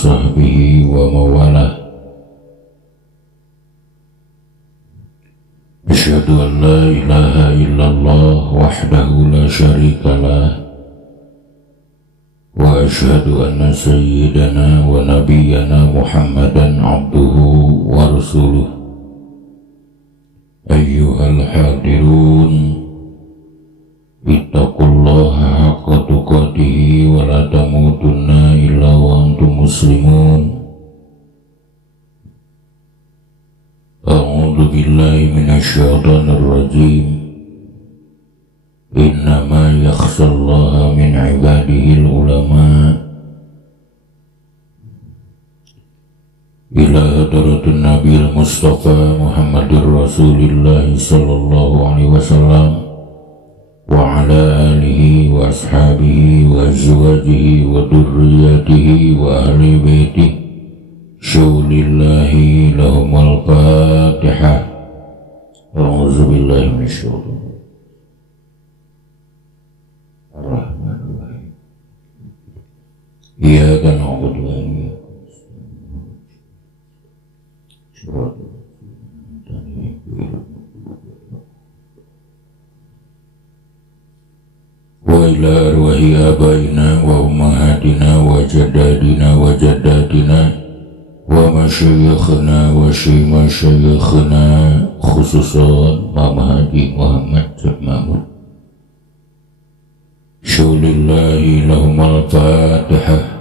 sahbihi wa mawalah. Asyhadu an la ilaha illallah wahdahu la syarikalah wa asyhadu anna sayyidana wa nabiyyana Muhammadan abduhu wa rasuluh. Ayyuhal hadirun, ittaqullaha haqqa tuqatih wa la tamutunna illa wa antum muslimun. A'udzu billahi minasy syaithanir rajim. Innama yakhshallaha min ibadihil ulama. Ila hadratin Nabil Mustafa Muhammadur Rasulillah sallallahu alaihi wasallam wa ala alihi wa ashabihi wa azwajihi wa dzurriyyatihi wa ahli baitihi syaulillahi lahumul fatihah. A'udzu billahi minasyaitonir rajim. Iyyaka na'budu wa iyyaka wa ila arwahi abaina wa ummahatina wa jaddadina wa jaddatina wa masyayikhna wa masyayikhna, khususan Mama Haji Muhammad Mahmud syaulillahi lahumul fatihah.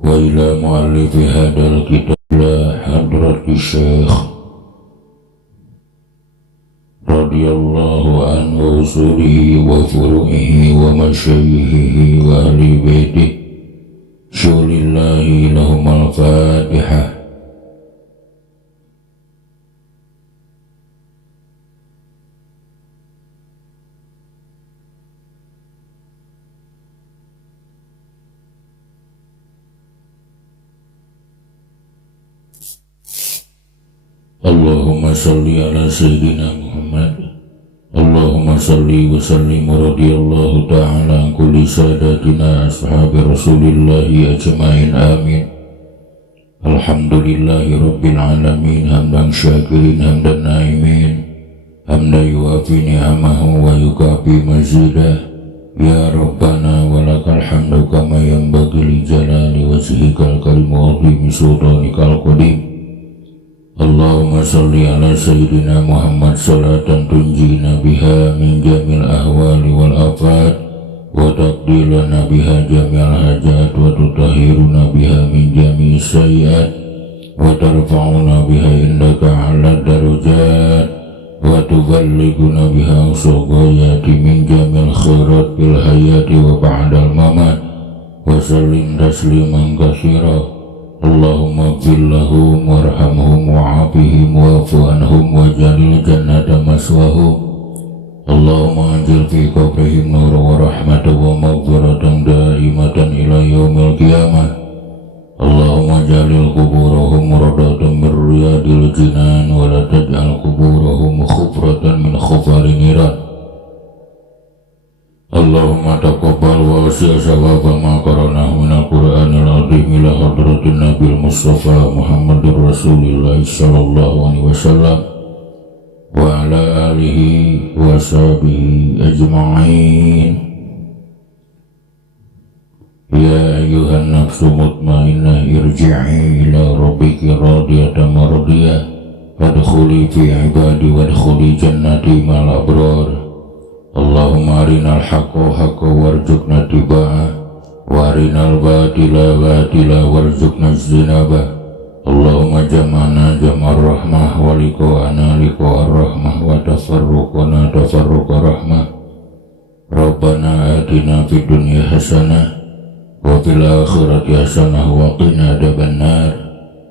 Wa ila muallifi hadal kitab la hadrati syekh radhiyallahu anhu usulihi wa furu'ihi wa masyayikhihi wa ahli baitihi syaulillahi lahumul fatihah. Allahumma salli ala sayyidina Muhammad. Allahumma salli wa sallim radhiyallahu ta'ala an kulli sadatina ashabi rasulillahi ajma'in, amin. Alhamdulillahi rabbil alamin, hamdan syakirin hamdan naimin, hamdan yuafi ni'amahu wa yukafi mazidah. Ya Rabbana walakal hamdu kama yanbaghi li jalali wajhikal karim wa 'azimi sultanikal qadim. Allahumma salli ala sayyidina Muhammad salatan tunjina biha min jamil ahwali wal afat wa taqdilana biha jamil hajat wa tutahhiruna biha min jamil sayyiat wa tarfa'una biha indaka ala darajat wa tuballighuna biha usughayati min jamil khairat bil hayati wa ba'dal mamat wa sallim tasliman katsira. Allahumma ighfir lahum warhamhum wa'afihim wa'fu anhum waj'alil jannata maswahum. Allahumma anzil fi qabrihim nur wa rahmatan wa maghfiratan daimatan ila yaumil qiyamah. Allahumma jalil kuburahum radatan min riyadil jinan wa la taj'al kuburahum khufratan min khufari niran. Allahumma taqabbal wa wasi' sawaba ma qara'nahu min al-Qur'anil 'azim ila hadratin Nabil Mustafa Muhammadur Rasulillah sallallahu alaihi wasallam wa ala alihi wa sahbihi ajma'in. Ya ayyuhan nafsu mutmainnah irji'i ila rabbiki radiyatan mardiyah fadkhuli fi ibadi wadkhuli jannati ma'al abrar. Allahumma arinal haqqa haqqa warzuqna tiba'ah wa arinal batila batila warzuqna ijtinabah. Allahumma jama'na jam'ar rahmah wa liqa'ana liqa'ar rahmah wa tafarruqana tafarruqar rahmah. Rabbana atina fid dunya hasanah wa fil akhirati hasanah wa qina adzabannar.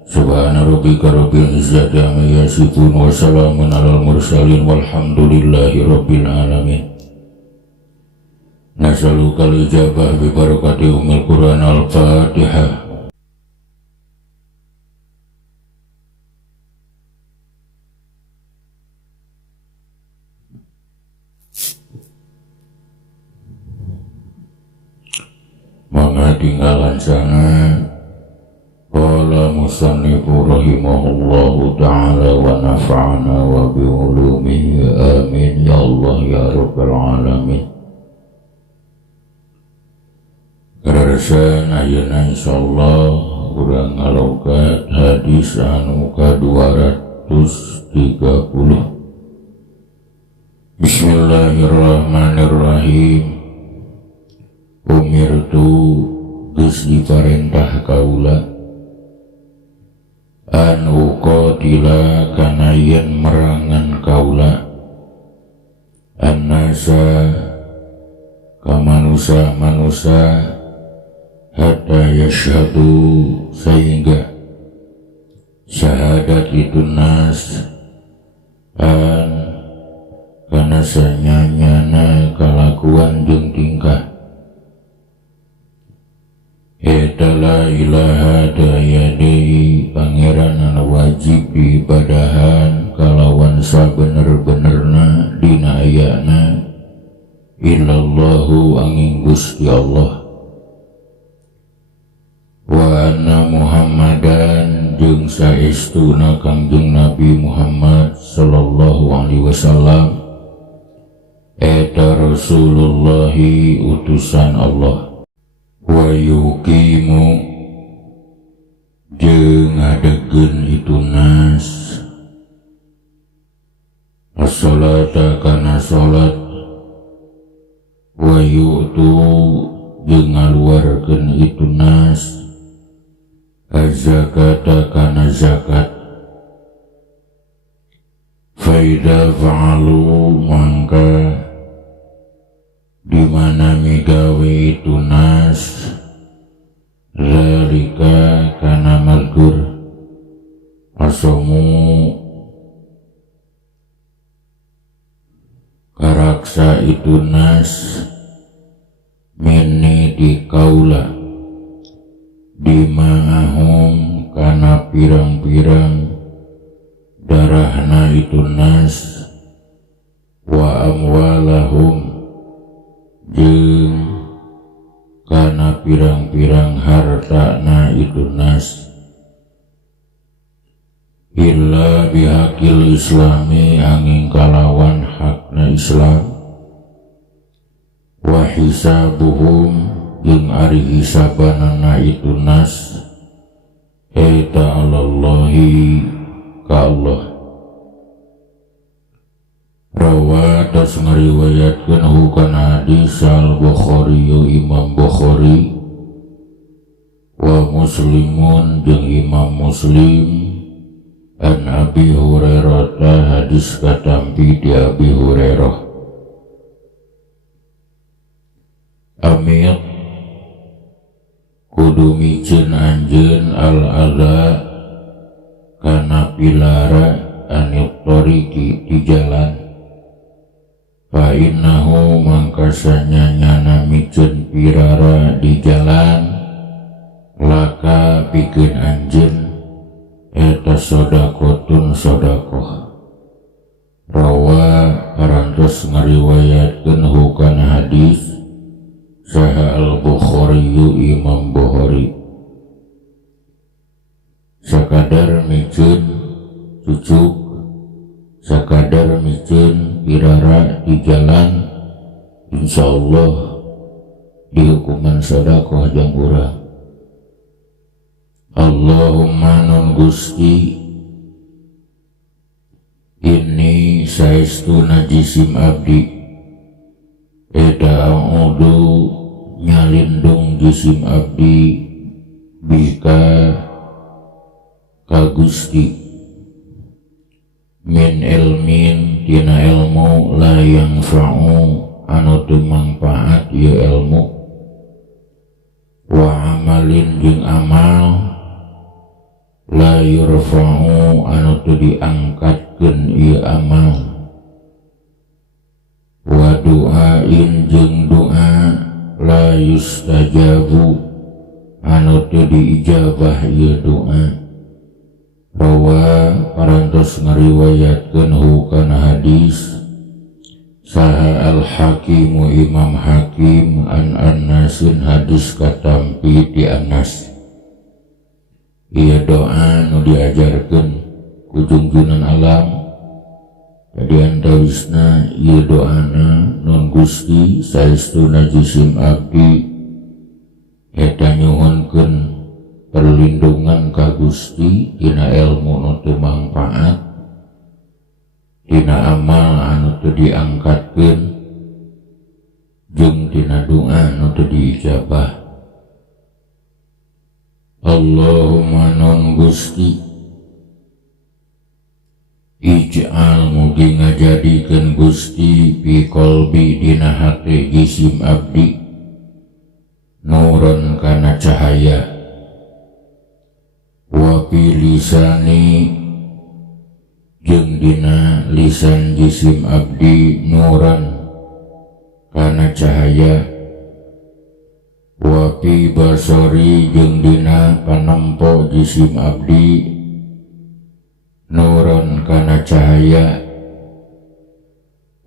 Subhana rabbika rabbil izzati amma yasifun wa salamun alal mursalin walhamdulillahi rabbil alamin. Nas'alukal ijabah bi barakati Ummul Quran. Al-Fatihah. Mangga tinggalan sana qala musannifu rahimahullahu ta'ala wa nafa'ana wa bi'ulumihi amin ya Allah ya rabbal alamin. Karasan ayeuna insyaallah urang ngalogat hadis anu ka 230. Bismillahirrahmanirrahim. Umirtu geus diparentah kaula an uqatila kana yen merangan kaula annasa ka manusa hatta yashhadu sehingga syahadat itu nas an kana sanyanyana kalakuan jeung tingkah eta la ilaha dayadei pangeran anu wajib diibadahan kalawan sabener-benerna dina ayana illallahu angin Gusti Allah wa anna Muhammadan jeung saestuna Kangjeng Nabi Muhammad sallallahu alaihi wasallam eta Rasulullahi utusan Allah wa yuqimu jeung ngadegeun itu nas as-salata kana salat wa yu'tu jeung ngaluarkeun itu nas az-zakata kana zakat fa idza fa'alu mangka di mana migawe itu nas zalika kana mazkur asomu karaksa itu nas mini di kaula di ma'ahum kana pirang-pirang darahna itu nas wa amwalahum jeung kana pirang-pirang hartana itu nas illa bihaqil islami angin kalawan hakna Islam wa hisabuhum jeung ari hisabanana itu nas eta alallahi ka Allah. Rawa tas ngariwayatkeun hukana hadis al-Bukhari Imam Bukhari wa Muslimun jeung Imam Muslim an Abi Hurairah hadis katampi di Abi Hurairah. Amir kudu miceun anjeun al-adha kana pilara anil tariqi di jalan fa innahu mangkasanya nyana miceun pirara di jalan laka pikeun anjeun eta sodakotun sodakoh. Rawa parantos ngariwayatkeun hukana hadis saha al-Bukhari Imam Bukhari. Sakadar miceun cucuk sakadar miceun pirara di jalan insyaallah dihukuman sedekah jeung urang. Allahumma nun Gusti inni saestu najisim abdi eta a'udzu nyalindung jisim abdi bika ka Gusti min ilmin tina ilmu la yanfa'u anu teu mangpaat ieu ilmu wa amalin jeung amal la yurfa'u anu teu diangkatkeun ieu amal wa du'ain jeung doa la yustajabu anu teu diijabah ieu doa. Rawa parantos ngariwayatkeun hukana hadis saha al-Hakimu Imam Hakim an Anasin hadis katampi di Anas. Ieu doa nu diajarkeun ku junjunan alam tadi antawisna ieu doana nun Gusti saestuna jisim abdi eta nyuhunkeun perlindungan ka Gusti tina ilmu nu teu mangpaat, tina amal anu teu diangkatkeun, jeung tina doa nu teu diijabah. Allahumma non Gusti ij'al mugi ngajadikeun Gusti fi qalbi dina hate jisim abdi nuron kana cahaya, wa fi lisani jeung dina lisan jisim abdi nuran kana cahaya, wa fi basari jeung dina panempo jisim abdi nuran kana cahaya,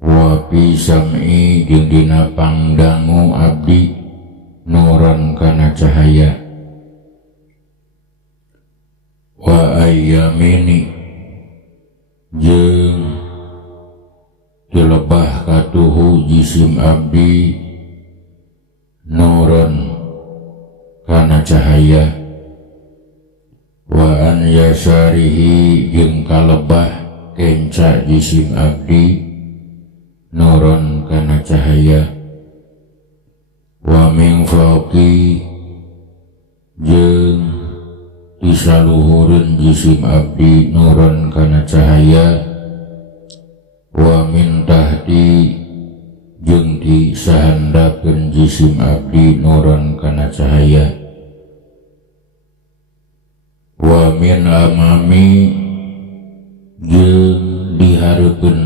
wa fi sam'i jeung dina pangdangu abdi nuran kana cahaya, wa ayyamini jeung dilebah katuhu jisim abdi nuran kana cahaya, wa an yasarihi jeung kalebah kenca jisim abdi nuran kana cahaya, wa min fawqi jeung disaluhureun jisim abdi nuran kana cahaya, wa min tahti jeung disahandakeun jisim abdi nuran kana cahaya, wa min amami jeung dihareupeun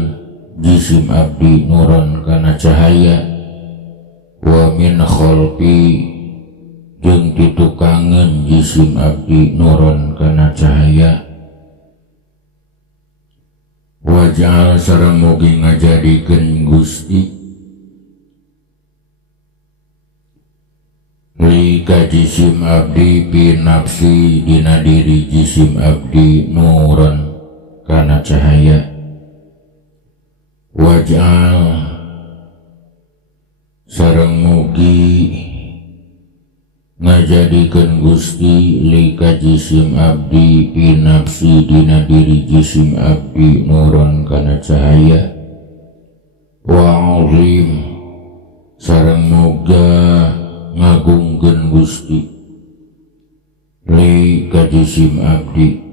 jisim abdi nuran kana cahaya, wa min khalfi jeung ditukangeun jisim abdi nuron kana cahaya, waj'al sareng mugi ngajadikeun Gusti li ka jisim abdi fi nafsi dina diri jisim abdi nuron kana cahaya, waj'al sareng mugi ngajadikeun Gusti li ka jisim abdi fi nafsi dina diri jisim abdi nuron kana cahaya, wa azim sareng muga ngagungkeun Gusti li ka jisim abdi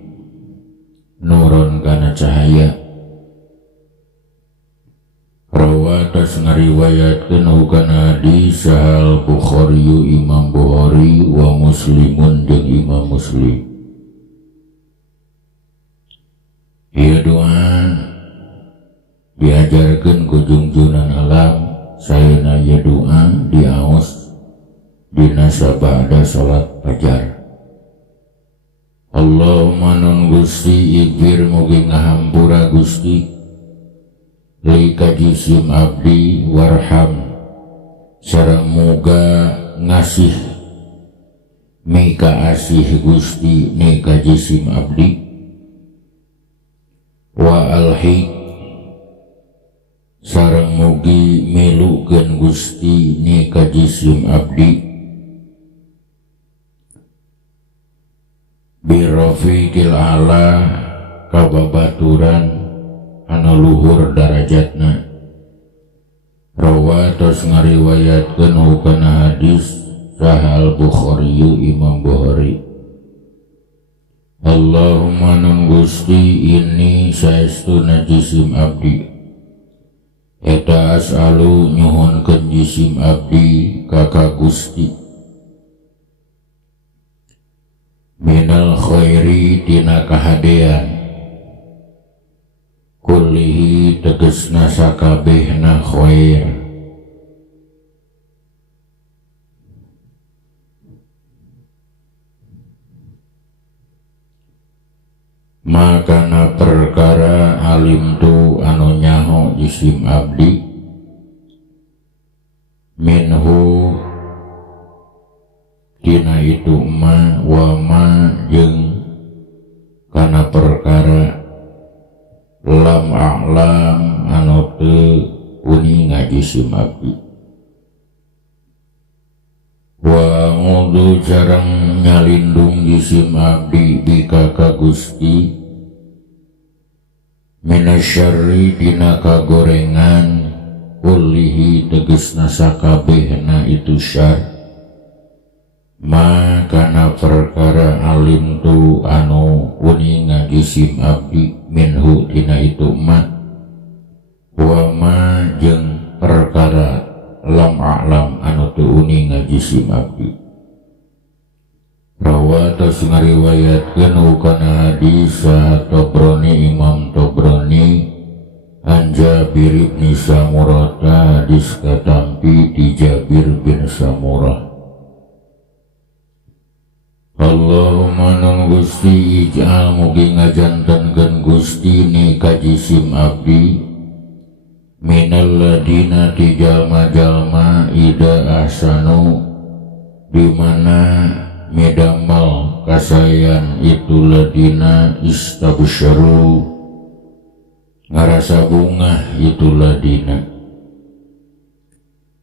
nuron kana cahaya. Rawatas ngariwayatkeun hukana hadis sahal Bukhari Imam Bukhari wa Muslimun jeung Imam Muslim. Ieu doa diajarkeun ku junjunan alam sayeuna ieu doa diaos dina sabada salat fajar. Allahumma nun Gusti ighfir mugi ngahampura Gusti li ka jisim abdi warham sareng muga ngasih mika asih Gusti ni ka jisim abdi, wa alhiq sareng mugi milukeun Gusti ni ka jisim abdi birafiqil ala kababaturan anu luhur darajatna. Rawatos ngariwayatkeun hukana hadis sahal Bukhari Imam Bukhari. Allahumma nun Gusti inni saestuna jisim abdi eta as'alu nyuhunkeun jisim abdi ka Gusti minal khairi tina kahadean kullihi tegesna sakabehna khair, makana perkara alim tu anu nyaho jisim abdi minhu tina itu ma wa ma jeung kana perkara lam a'lam anu teu uninga jisim abdi wa ngudu jarang nyalindung jisim abdi bika ka Gusti minasyarri dina kagorengan kullihi tegesna sakabehna itu syar ma kana perkara alim tu anu uninga jisim abdi minhu dina itu ma wa ma jeung perkara lam a'lam anu tu uninga jisim abdi rawa tos ngariwayatkeun kana hadis Tobroni Imam Tobroni an Jabir bin Samurah hadis katampi di Jabir bin Samurah Allahumma nun Gusti ij'al mugi ngajantenkeun Gusti ni ka jisim abdi minal ladina ti jalma-jalma ida ahsanu dimana medamal kasayan itu ladina istabsyaru ngarasa bunga itu ladina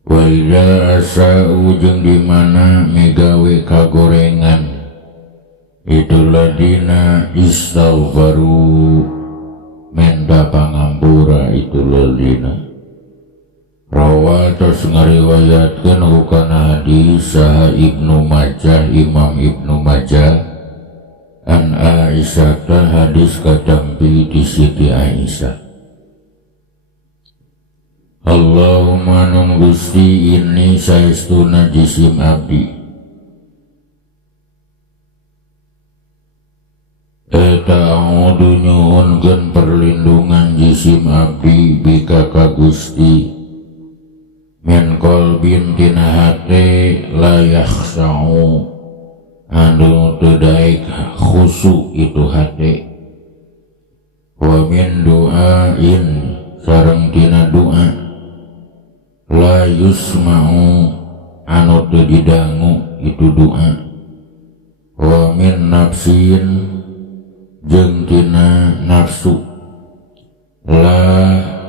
wa ida asa'u jeung dimana megawe kagorengan itu ladina istaghfaru menda pangambura itu ladina rawa tos ngariwayatkeun hukana hadis saha Ibnu Majah Imam Ibnu Majah an Aisyah hadis katampi di Siti Aisyah Allahumma nun Gusti ini saestuna jisim abdi eta a'udzu nyuhunkeun perlindungan jisim abdi bika ka Gusti min qalbin tina hate la yakhsa'u anu teu daek khusu itu hate wa min du'ain sareng tina doa la yusma'u anu teu didangu itu doa wa min nafsin jeung tina nafsu la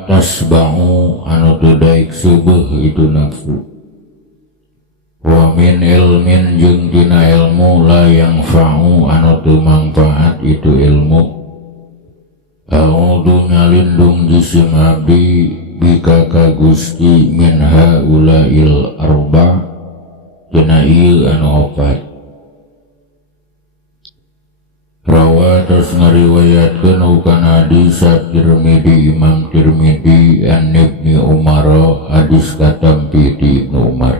tasba'u anu teu daek seubeuh itu nafsu wa min ilmin jeung tina ilmu la yanfa'u anu teu manfaat itu ilmu a'udzu ngalindung jisim abdi bika ka Gusti min haula'il arba tina ieu anu opat rawa tos ngariwayatkeun hukana hadis Tirmidzi Imam Tirmidzi an Ibnu Umar hadis katampi di Ibnu Umar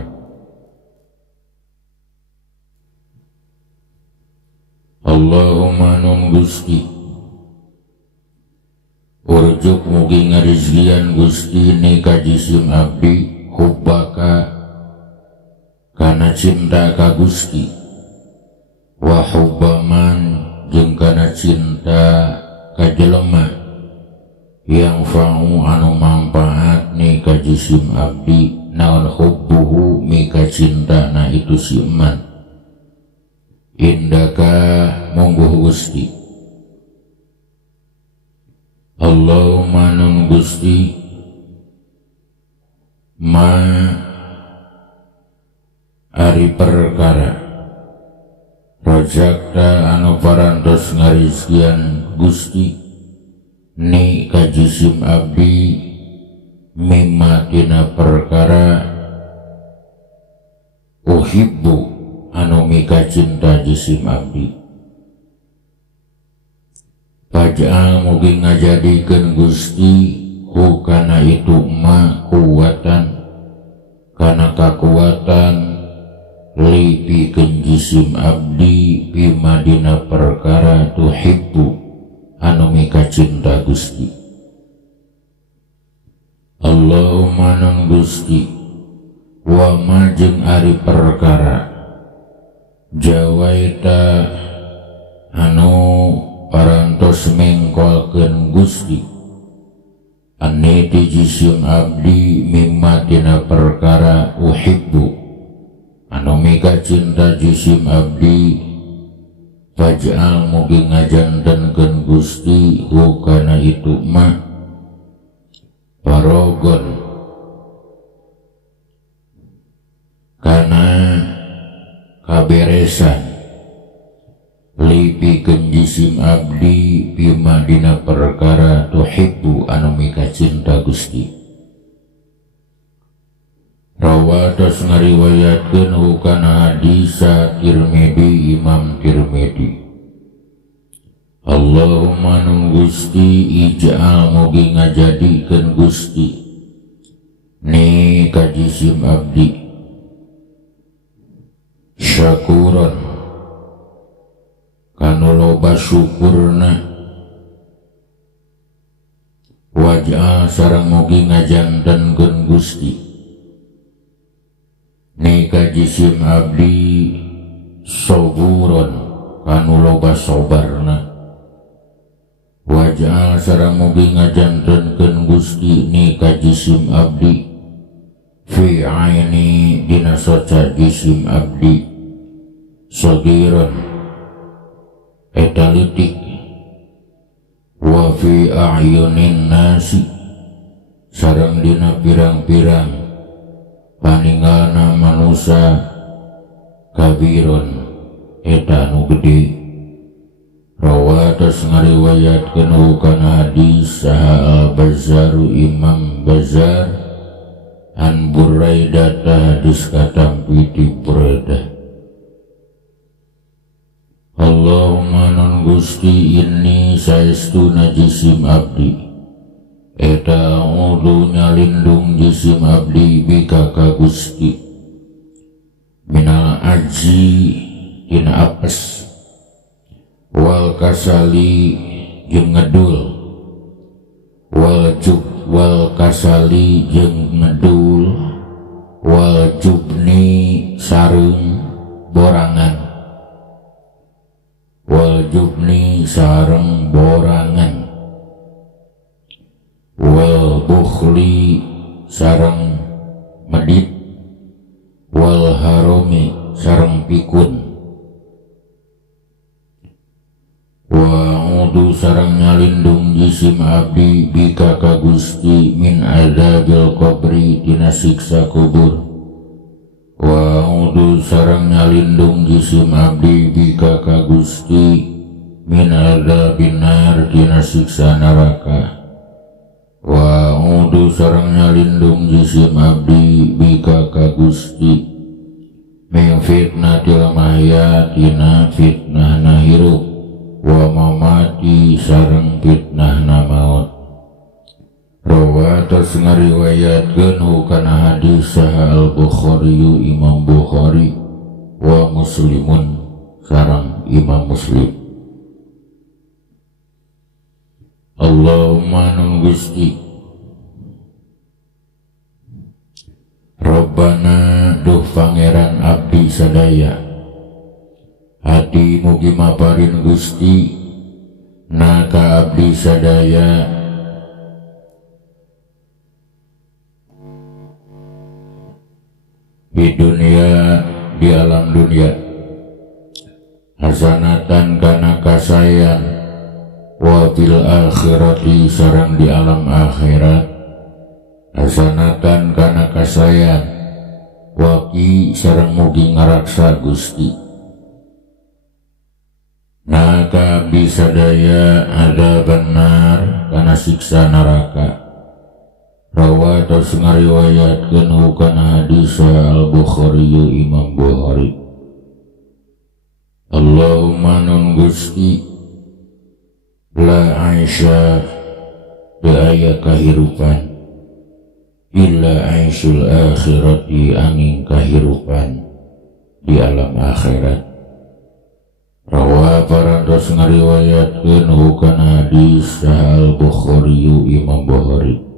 Allahumma nun Gusti urjuk mugi ngarizkian Gusti ni ka jisim abdi hubbaka kana cinta ka Gusti wa hubbaman jeung kana cinta ka jelema yang fa'u anu manfaat ni ka jisim abdi naon hubbuhu mika cinta na itu si iman indaka monggo Gusti Allahumma nun Gusti ma ari perkara Rajakta anu parantos ngarizkian Gusti ni ka jisim abdi mimma tina perkara uhibbu anu mika cinta jisim abdi paja'al mugi ngajadikeun Gusti hukana itu ma kuwatan kana kakuatan lipikeun jisim abdi bima dina perkara tuhibbu anu mika cinta Gusti Allahumma nun Gusti wa ma jeung ari perkara jawaita anu parantos tos mengkolkeun Gusti aniti jisim abdi mimma tina perkara uhibbu anu mika cinta jisim abdi faj'al mugi ngajantenkeun Gusti hu kana itu mah parogon kana kaberesan lipikeun jisim abdi bima dina perkara tuhibbu anu mika cinta Gusti. Rawa tos ngariwayatkeun hukana hadis Tirmidzi Imam Tirmidzi. Allahumma nun Gusti ij'al mugi ngajadikeun Gusti ni ka jisim abdi syakuron kanu loba syukurna waj'al sareng mugi ngajantenkeun Gusti ni ka jisim abdi soburon kanu loba sobarna waj'al sareng mugi ngajantenkeun Gusti ni ka jisim abdi fi aini dina soca jisim abdi sagiron eta leutik wa fi a'yunin nasi sareng dina pirang-pirang paninggalna manusia kabiron eta anu gede. Rawa tos ngariwayatkeun hukana hadis saha al-Bazzar Imam Bazzar an Buraidah hadis katampi ti Buraidah. Allahumma nun Gusti inni saestuna jisim abdi eta a'udzu nyalindung jisim abdi bika ka Gusti minal ajzi tina apes wal kasali jeung ngedul wal kasali jeung ngedul wal jubni sareng borangan wal jubni sareng borangan wal bukhli sareng medit wal harumi sareng pikun wa a'udzu sareng nyalindung jisim abdi bika ka Gusti min adzabil qabri tina siksa kubur wa a'udzu sareng nyalindung jisim abdi bika ka Gusti min adzabin nar tina siksa neraka wa a'udzu sareng nyalindung jisim abdi bika ka Gusti min fitnatil mahya tina fitnahna hirup wa mamati sareng fitnahna maut. Rawa tos ngariwayatkeun hukana hadis saha al-Bukhari Imam Bukhari wa Muslimun sareng Imam Muslim. Allahumma nun Gusti Rabbana duh pangeran abdi sadaya hati mugi maparin Gusti naka abdi sadaya di dunia di alam dunia hasanatan kana kasayan wa fil akhirati sareng di alam akhirat hasanatan kana kasayan waki sareng mugi ngaraksa Gusti naka abdi sadaya ada benar kana siksa neraka. Rawa tos ngariwayatkeun hukana hadis al-Bukhari Imam Bukhari. Allahumma nun Gusti la aisha teu aya kahirupan illa aisyul akhirati angin kahirupan di alam akhirat. Rawa parantos ngariwayatkeun hukana hadis al-Bukhari Imam Bukhari.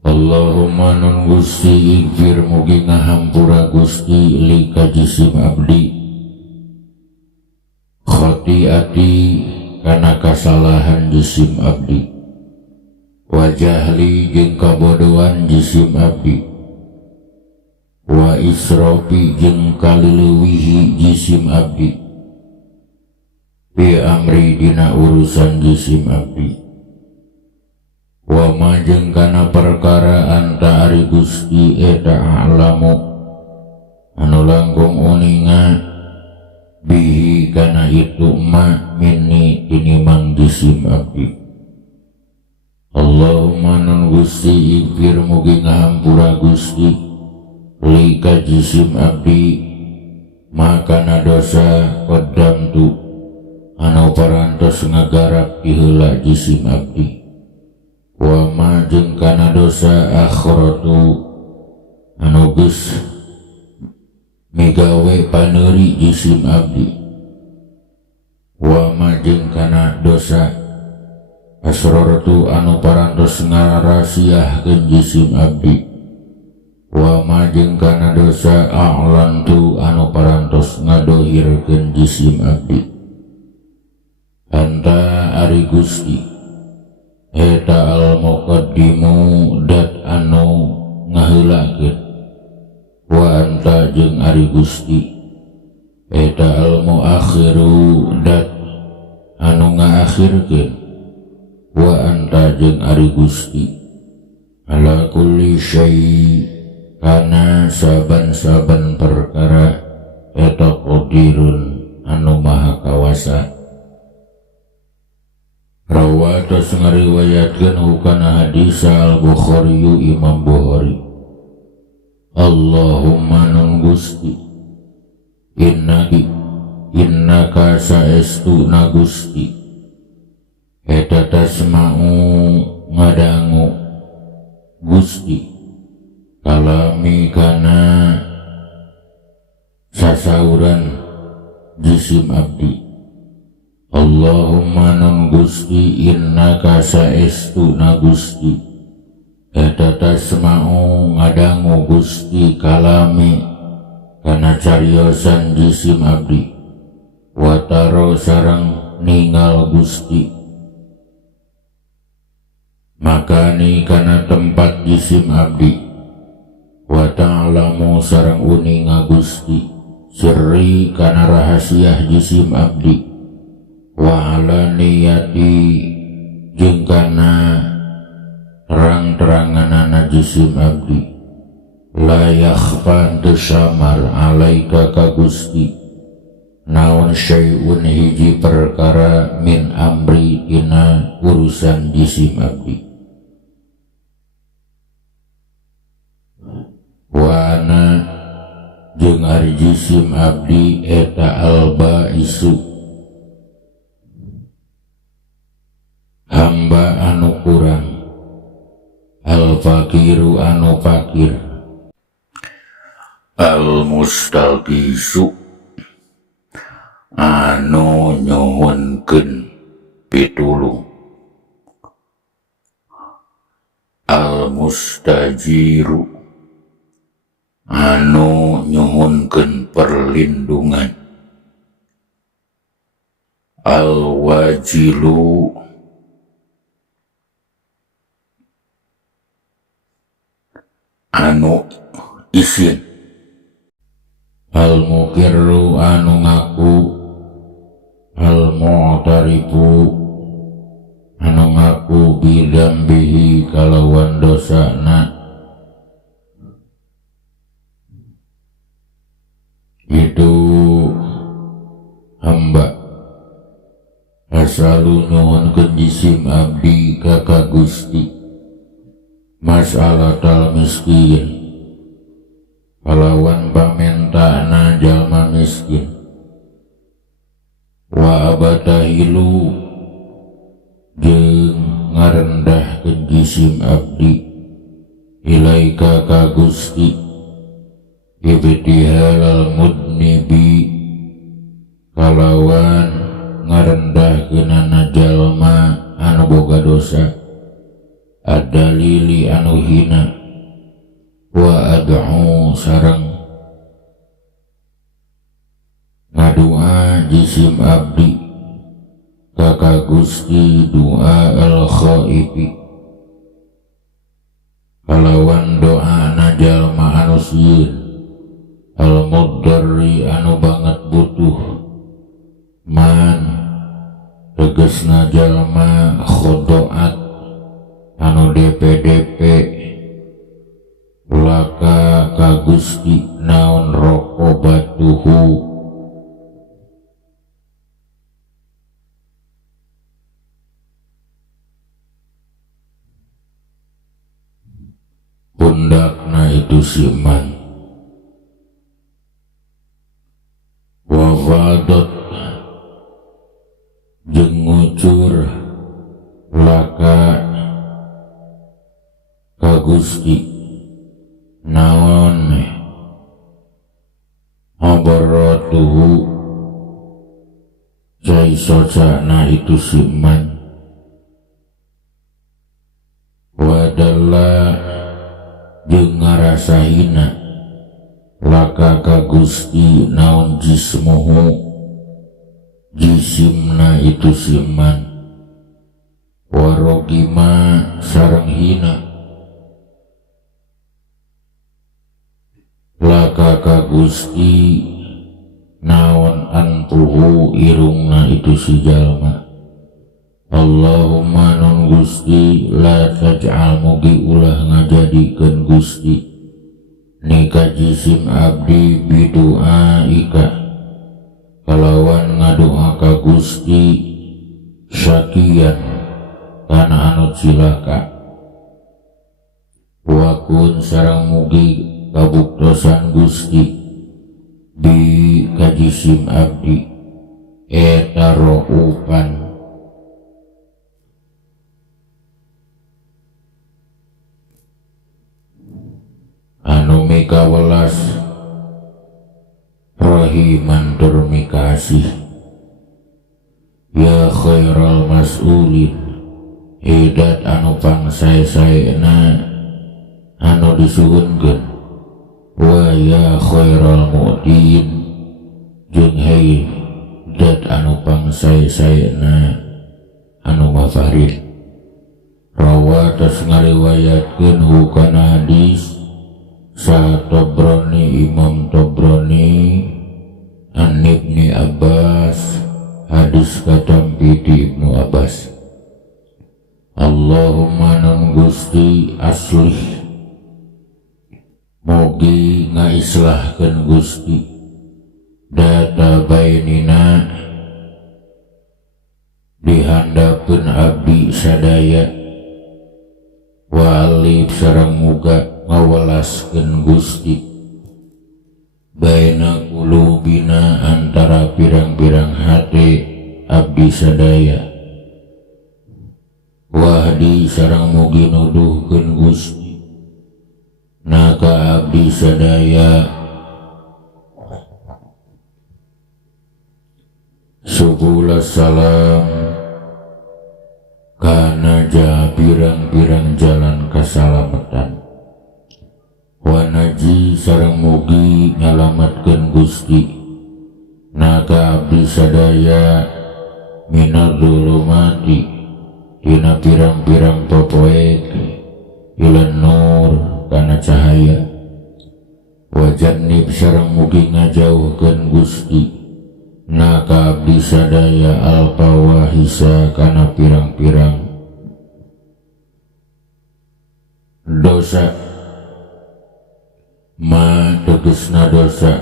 Allahumma nun Gusti ighfir mugi ngahampura Gusti li ka jisim abdi khati'ati kana kasalahan jisim abdi, wa jahli jeung kabodohan jisim abdi, wa israfi jeung kalileuwihi jisim abdi, fi amri dina urusan jisim abdi, wa ma jeung kana perkara anta ari Gusti eta alamu anu langkung uninga bihi kana itu ma minni tinimang jisim abdi. Allahumma nun Gusti ighfir mugi ngahampura Gusti lika jisim abdi makana dosa qaddam tu anu parantos ngagarap iheula jisim abdi, wa ma jeung kana dosa akhratu anu geus migawe paneuri jisim abdi, wa ma jeung kana dosa asrartu anu parantos ngarasiahkeun jisim abdi, wa ma jeung kana dosa a'lantu anu parantos ngadohirkeun jisim abdi. Anta ari Gusti eta al-muqaddimu dat anu ngaheulakeun, wa anta jeung ari Gusti eta al-muakhiru dat anu ngaakhirkeun, wa anta jeung ari Gusti ala kulli syai kana saban-saban perkara eta qadirun anu maha kawasa. Rawatos ngariwayatkeun hukana hadis al-Bukhari Imam Bukhari. Allahumma nun Gusti innaka saestu na Gusti eta tasma'u ngadangu Gusti kalami kana sasauran jisim abdi. Allahumma nun Gusti innaka saestu na Gusti eta tasma'u ngadangu Gusti kalami kana cariosan jisim abdi, wa taro sareng ningal Gusti makani kana tempat jisim abdi, wa ta'lamu sareng uninga Gusti sirri kana rahasia jisim abdi, wa ala niyati jeung kana terang-teranganana jisim abdi, la yakhfa teu samar alaika ka Gusti naon syai'un hiji perkara min amri tina urusan jisim abdi. Wa ana jeung ari jisim abdi eta al-baisu hamba anu kurang, al-fakiru anu fakir, al-mustaqisu anu nyuhunkeun pitulung, al-mustajiru anu nyuhunkeun perlindungan, al-wajilu anu isin, al-mukirru anu ngaku, al-mu'tarifu anu ngaku bidambihi kalawan dosana. Itu hamba asalu nuhunkeun jisim abdi ka Gusti mas'alatal miskin kalawan pamentana jalma miskin, wa abatahilu jeung ngarendahkeun jisim abdi ilaika ka Gusti ibtihalal mudnibi kalawan ngarendahkeunana jalma anu boga dosa, ad-dalili anu hina, wa ad'u sareng ngadua jisim abdi Kaka Gusti doa al-khaifi kalawan doa jalma anu sieun al-muddarri anu banget butuh man tegesna jalma khodoat anu DP laka ka Gusti naon rokobatuhu pundakna itu siman wafadot jeung ngucur laka ka Gusti naon habaratuhu cai socana itu siman wadalla jeung ngarasahina laka ka Gusti naon jismuhu jisimna itu siman warogima sareng hina laka ka Gusti naon antuhu irungna itu si jalma Allahumma nun Gusti la taj'al mugi ulah ngajadikeun Gusti nika jisim abdi bidu'a ika kalawan ngadoa ka Gusti syakian kana anu cilaka wakun sareng mugi kabuktosan Gusti bi kajisim abdi eta raupan anu mikawelas rahiman tur mikasih ya khairal mas'ulin hidat anu pangsae-saena anu disuhunkeun wa ya khairal mu'tin jeung hidat anu pangsae-saena anu mafarid rawa tas ngariwayatkeun hukana hadis sa Tobroni Imam Tobroni an Ibni Abbas hadis katampi di Ibnu Abbas Allahumma nun Gusti aslih mugi ngaislahkeun Gusti data bainina dihandapeun abdi sadaya wa alif sareng muga ngawalaskeun Gusti baina qulubina antara pirang-pirang hati abdi sadaya wahdi sareng mugi nuduhkeun Gusti naka abdi sadaya subulas salam kana pirang-pirang jalan kasalamatan wanaji sareng mugi ngalamatkeun Gusti naga abdi sadaya minal zulumati dina pirang-pirang popoek ilan nur kana cahaya wajannib sareng mugi ngajauhkeun Gusti naga abdi sadaya al-fawahisa kana pirang-pirang dosa ma tegesna dosa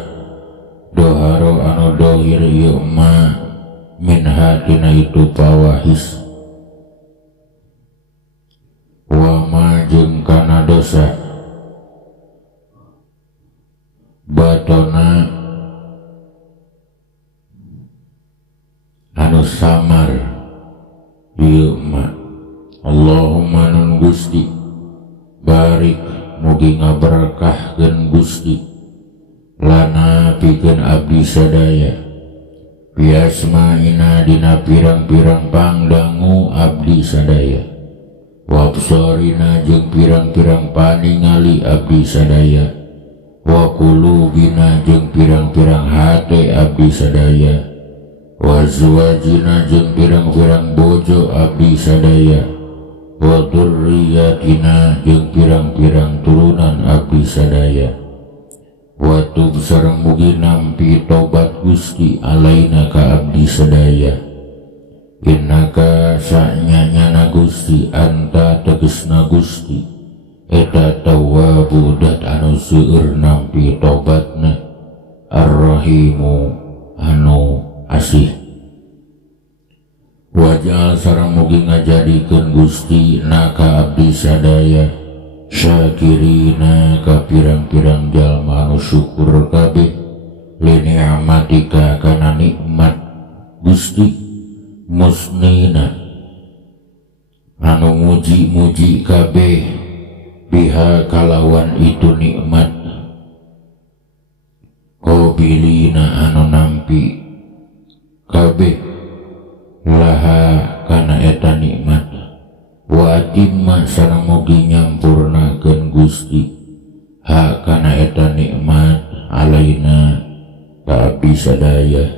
doharo anu dohir ieu ma min hatina itu pawahis wa ma jeung kana dosa batona anu samar ieu ma Allahumma nun Gusti barik mugi ngaberkahkeun Gusti lana pikeun abdi sadaya biasmaina dina pirang-pirang pangdangu abdi sadaya wabsorina jeung pirang-pirang paningali abdi sadaya wa qulubina jeung pirang-pirang hate abdi sadaya wa azwajina jeung pirang-pirang bojo abdi sadaya, wa dzurriyyatina jeung pirang-pirang turunan abdi sadaya, wa tub sareng mugi nampi tobat Gusti alaina ka abdi sadaya, innaka sa'nyana Gusti anta tegesna Gusti eta tawwabu dat anu seueur nampi tobatna, ar-rahimu anu asih. Wajal sareng mugi ngajadikeun Gusti naka abdi sadaya syakirina ka pirang-pirang jalma anu syukur kabeh li ni'matika kana nikmat Gusti, musnina anu muji-muji kabeh biha kalawan itu nikmat, qabilina anu nampi kabeh laha kana eta nikmat, wa atimma sareng mugi nyampurnakeun Gusti ha kana eta nikmat alaina ka abdi sadaya.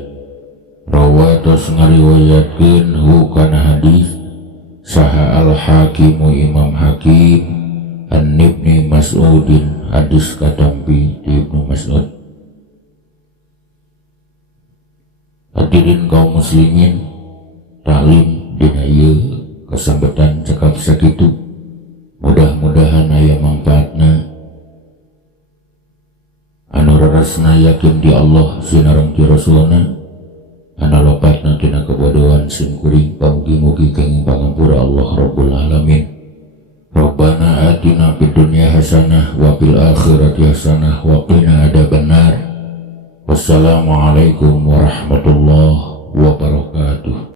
Rawatos ngariwayatkeun hu kana hadis saha al-hakimu Imam Hakim an Ibnu Mas'udin, hadis katampi di Ibnu Mas'ud. Hadirin kaum muslimin, taklim dina ieu kasambetan cekap sakitu, mudah-mudahan aya mangpaatna, anu rarasna yakin di Allah sinareng ti Rasulna, anu lopatna tina kabodohan sim kuring pamugi-mugi kenging pangampura Allah Rabbul Alamin. Rabbana atina fid dunya hasanah wa fil akhirati hasanah wa qina adzabannar. Wassalamualaikum warahmatullahi wabarakatuh.